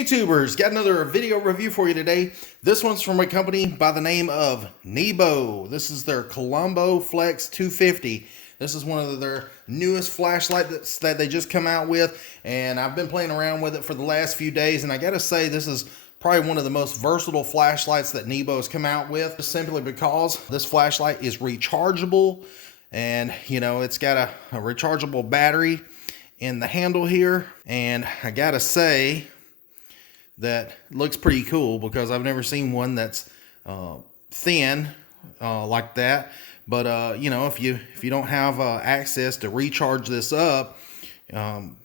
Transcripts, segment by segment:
YouTubers, got another video review for you today. This one's from a company by the name of NEBO. This is their COLUMBO FLEX 250. This is one of their newest flashlights that they just come out with, and I've been playing around with it for the last few days, and I gotta say this is probably one of the most versatile flashlights that NEBO has come out with, simply because this flashlight is rechargeable, and you know, it's got a rechargeable battery in the handle here, and I gotta say that looks pretty cool because I've never seen one that's thin like that. But you know, if you don't have access to recharge this up, then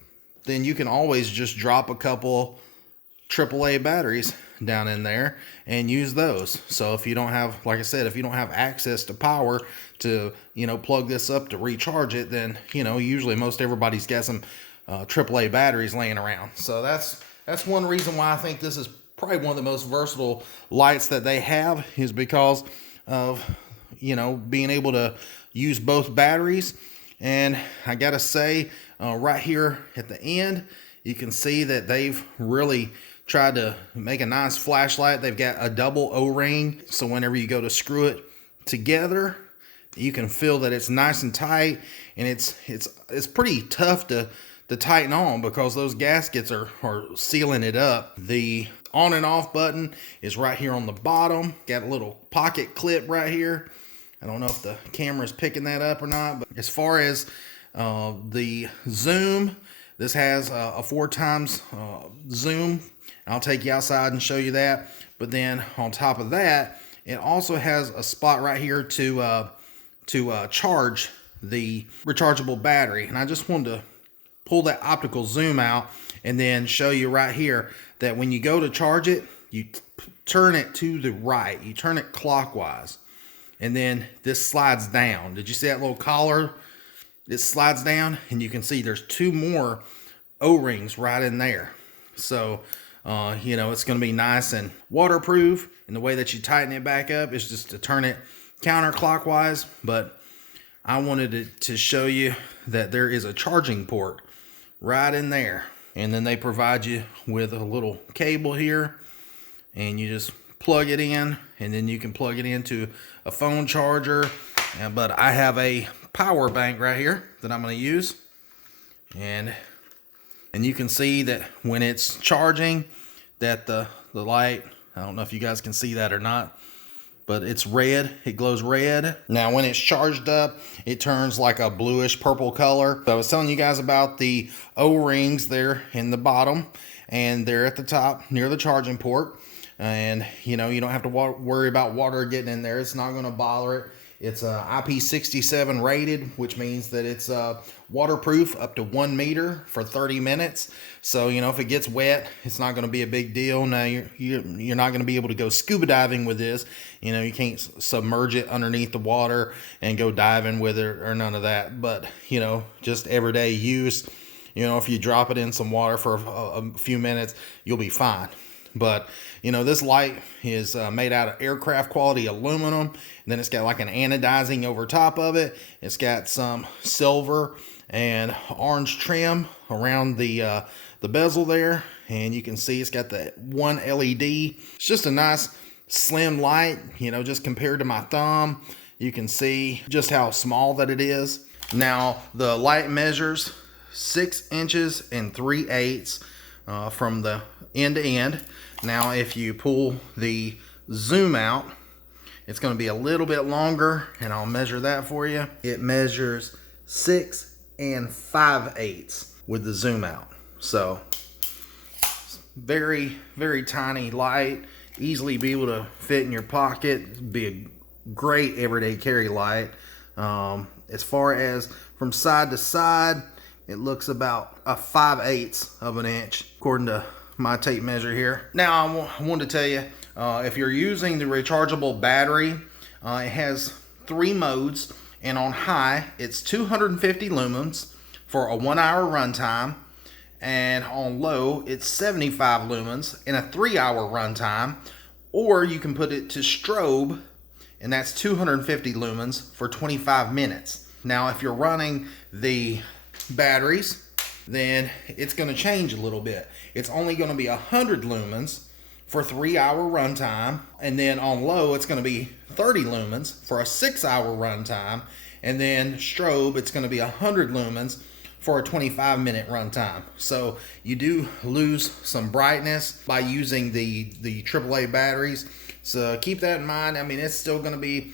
you can always just drop a couple AAA batteries down in there and use those. So if you don't have, like I said, if you don't have access to power to, you know, plug this up to recharge it, then, you know, usually most everybody's got some AAA batteries laying around. So that's one reason why I think this is probably one of the most versatile lights that they have, is because of, you know, being able to use both batteries. And I gotta say, right here at the end, you can see that they've really tried to make a nice flashlight. They've got a double O-ring, so whenever you go to screw it together, you can feel that it's nice and tight, and it's pretty tough to tighten on because those gaskets are sealing it up. The on and off button is right here on the bottom. Got a little pocket clip right here. I don't know if the camera's picking that up or not, but as far as the zoom, this has a 4x zoom. I'll take you outside and show you that. But then on top of that, it also has a spot right here to charge the rechargeable battery. And I just wanted to pull that optical zoom out and then show you right here that when you go to charge it, you turn it to the right. You turn it clockwise. And then this slides down. Did you see that little collar? It slides down, and you can see there's two more O-rings right in there. So, you know, it's going to be nice and waterproof. And the way that you tighten it back up is just to turn it counterclockwise. But I wanted to show you that there is a charging port right in there. And then they provide you with a little cable here, and you just plug it in, and then you can plug it into a phone charger. But I have a power bank right here that I'm going to use, and you can see that when it's charging, that the light, I don't know if you guys can see that or not, but it's red. It glows red. Now when it's charged up, it turns like a bluish purple color. So I was telling you guys about the O-rings there in the bottom, and they're at the top near the charging port. And you know, you don't have to worry about water getting in there. It's not going to bother it. It's IP67 rated, which means that it's waterproof up to 1 meter for 30 minutes. So, you know, if it gets wet, it's not going to be a big deal. Now, you're not going to be able to go scuba diving with this. You know, you can't submerge it underneath the water and go diving with it or none of that. But, you know, just everyday use, you know, if you drop it in some water for a few minutes, you'll be fine. But, you know, this light is made out of aircraft quality aluminum. And then it's got like an anodizing over top of it. It's got some silver and orange trim around the bezel there. And you can see it's got the one LED. It's just a nice slim light, you know, just compared to my thumb. You can see just how small that it is. Now, the light measures 6 inches and 3/8 from the end to end. Now, if you pull the zoom out, it's going to be a little bit longer, and I'll measure that for you. It measures 6 5/8 with the zoom out. So, very, very tiny light, easily be able to fit in your pocket, be a great everyday carry light. As far as from side to side, it looks about a 5/8 of an inch, according to my tape measure here. Now, I wanted to tell you, if you're using the rechargeable battery, it has 3 modes, and on high, it's 250 lumens for a 1-hour runtime, and on low, it's 75 lumens in a 3-hour runtime, or you can put it to strobe, and that's 250 lumens for 25 minutes. Now, if you're running the batteries, then it's going to change a little bit. It's only going to be 100 lumens for 3-hour runtime, and then on low it's going to be 30 lumens for a 6-hour runtime, and then strobe it's going to be 100 lumens for a 25-minute runtime. So you do lose some brightness by using the AAA batteries. So keep that in mind. I mean, it's still going to be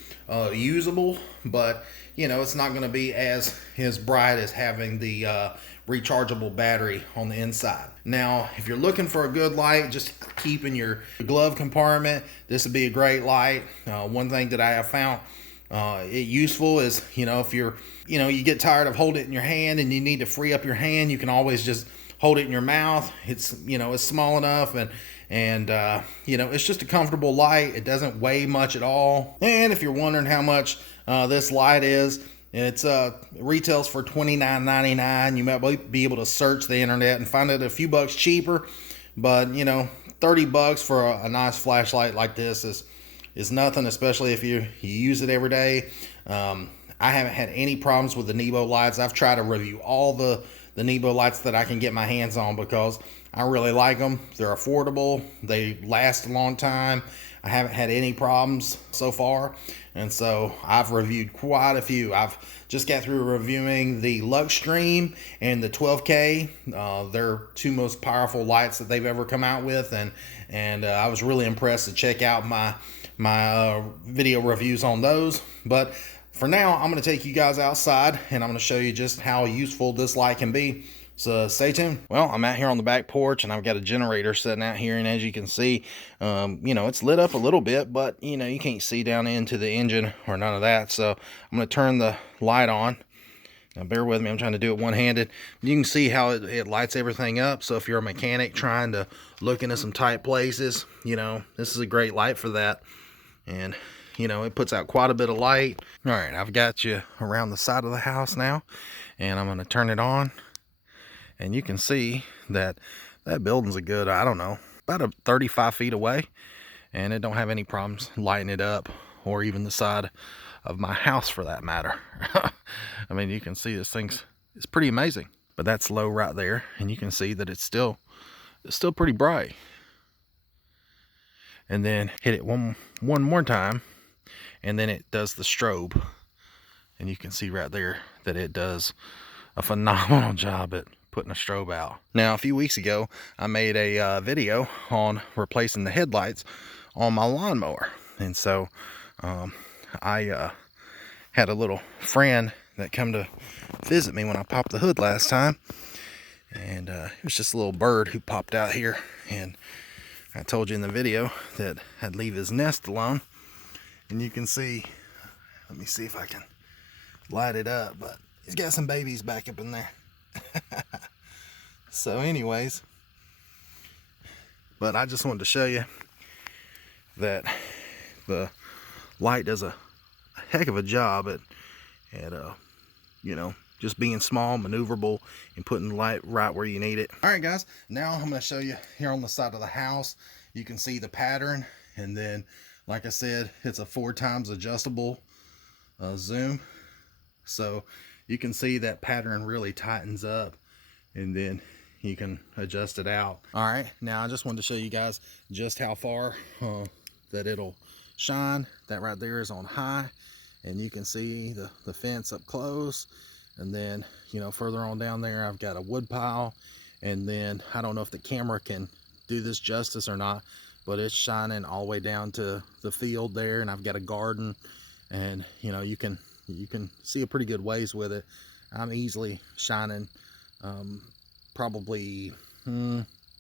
usable, but you know, it's not going to be as bright as having the rechargeable battery on the inside. Now, if you're looking for a good light, just keep in your glove compartment, this would be a great light. One thing that I have found it useful is, you know, if you get tired of holding it in your hand and you need to free up your hand, you can always just hold it in your mouth. It's, you know, it's small enough, and you know, it's just a comfortable light. It doesn't weigh much at all. And if you're wondering how much this light is, it retails for $29.99. You might be able to search the internet and find it a few bucks cheaper, but you know, 30 bucks for a nice flashlight like this is nothing, especially if you use it every day. I haven't had any problems with the NEBO lights. I've tried to review all the NEBO lights that I can get my hands on because I really like them. They're affordable. They last a long time. I haven't had any problems so far. And so I've reviewed quite a few. I've just got through reviewing the Luxstream and the 12K. They're two most powerful lights that they've ever come out with. And I was really impressed to check out my video reviews on those. But for now, I'm going to take you guys outside and I'm going to show you just how useful this light can be. So stay tuned. Well, I'm out here on the back porch and I've got a generator sitting out here, and as you can see, you know, it's lit up a little bit, but you know, you can't see down into the engine or none of that. So I'm going to turn the light on. Now bear with me, I'm trying to do it one-handed. You can see how it lights everything up. So if you're a mechanic trying to look into some tight places, you know, this is a great light for that. And you know, it puts out quite a bit of light. All right, I've got you around the side of the house now, and I'm going to turn it on. And you can see that building's a good, I don't know, about 35 feet away, and it don't have any problems lighting it up, or even the side of my house for that matter. I mean, you can see this thing's, it's pretty amazing. But that's low right there, and you can see that it's still pretty bright. And then hit it one more time, and then it does the strobe, and you can see right there that it does a phenomenal job at putting a strobe out. Now, a few weeks ago, I made a video on replacing the headlights on my lawnmower, and so I had a little friend that come to visit me when I popped the hood last time, and it was just a little bird who popped out here, and I told you in the video that I'd leave his nest alone, and you can see, let me see if I can light it up, but he's got some babies back up in there. So anyways, but I just wanted to show you that the light does a heck of a job at you know, just being small, maneuverable, and putting the light right where you need it. All right, guys, now I'm going to show you here on the side of the house. You can see the pattern, and then, like I said, it's a 4x adjustable zoom. So you can see that pattern really tightens up, and then you can adjust it out. All right, now I just wanted to show you guys just how far that it'll shine. That right there is on high, and you can see the fence up close. And then, you know, further on down there, I've got a wood pile, and then I don't know if the camera can do this justice or not, but it's shining all the way down to the field there, and I've got a garden, and you know, you can see a pretty good ways with it. I'm easily shining probably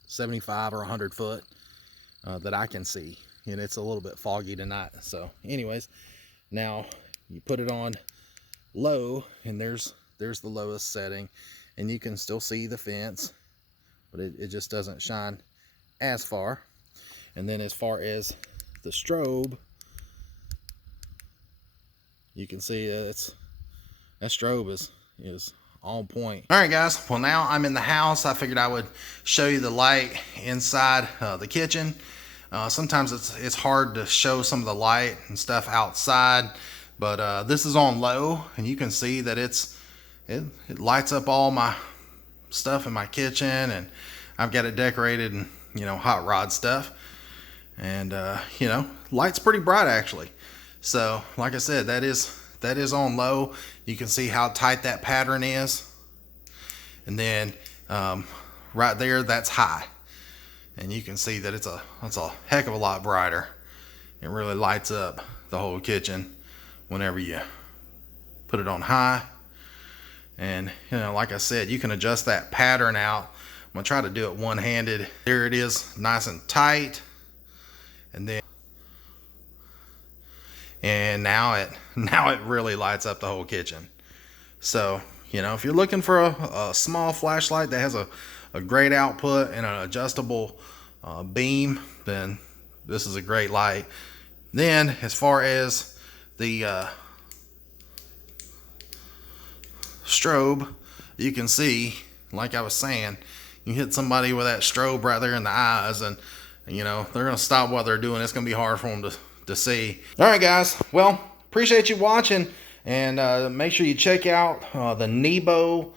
75 or 100 foot that I can see, and it's a little bit foggy tonight. So anyways, now you put it on low, and there's the lowest setting, and you can still see the fence, but it just doesn't shine as far. And then as far as the strobe, you can see that strobe is on point. All right, guys, well, now I'm in the house. I figured I would show you the light inside the kitchen. Sometimes it's hard to show some of the light and stuff outside, but this is on low, and you can see that it lights up all my stuff in my kitchen, and I've got it decorated and, you know, hot rod stuff. And, you know, light's pretty bright actually. So like I said, that is on low. You can see how tight that pattern is. And then right there, that's high. And you can see that it's a heck of a lot brighter. It really lights up the whole kitchen whenever you put it on high. And, you know, like I said, you can adjust that pattern out. I'm gonna try to do it one-handed. There it is, nice and tight. And now it really lights up the whole kitchen. So, you know, if you're looking for a small flashlight that has a great output and an adjustable beam, then this is a great light. Then, as far as the strobe, you can see, like I was saying, you hit somebody with that strobe right there in the eyes, and you know, they're gonna stop what they're doing. It's gonna be hard for them to see. All right, guys, well, appreciate you watching, and make sure you check out the NEBO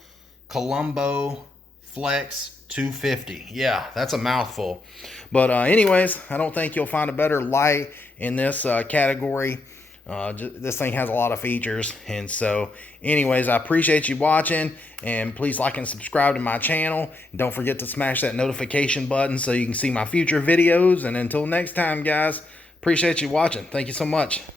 COLUMBO FLEX 250. Yeah, that's a mouthful. But anyways, I don't think you'll find a better light in this category. This thing has a lot of features. And so anyways, I appreciate you watching, and please like and subscribe to my channel. Don't forget to smash that notification button so you can see my future videos. And until next time, guys, appreciate you watching. Thank you so much.